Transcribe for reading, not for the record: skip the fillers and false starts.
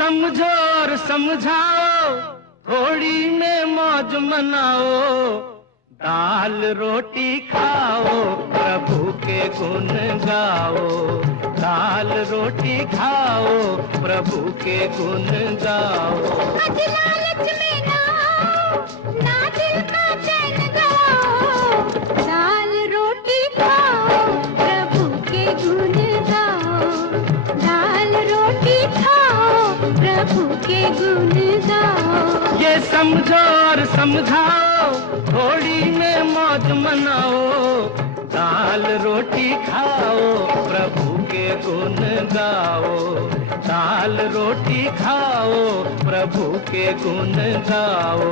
समझो और समझाओ, होली में मौज मनाओ, दाल रोटी खाओ, प्रभु के गुण गाओ। दाल रोटी खाओ, प्रभु के गुण गाओ। आज लालच में ना आओ, ना दिल का चैन गवाओ। दाल रोटी खाओ, प्रभु के गुण गाओ। दाल रोटी खाओ, प्रभु के गुण गाओ। ये समझो और समझाओ, होली में मौज मनाओ, दाल रोटी खाओ, प्रभु के गुण गाओ। दाल रोटी खाओ, प्रभु के गुण गाओ।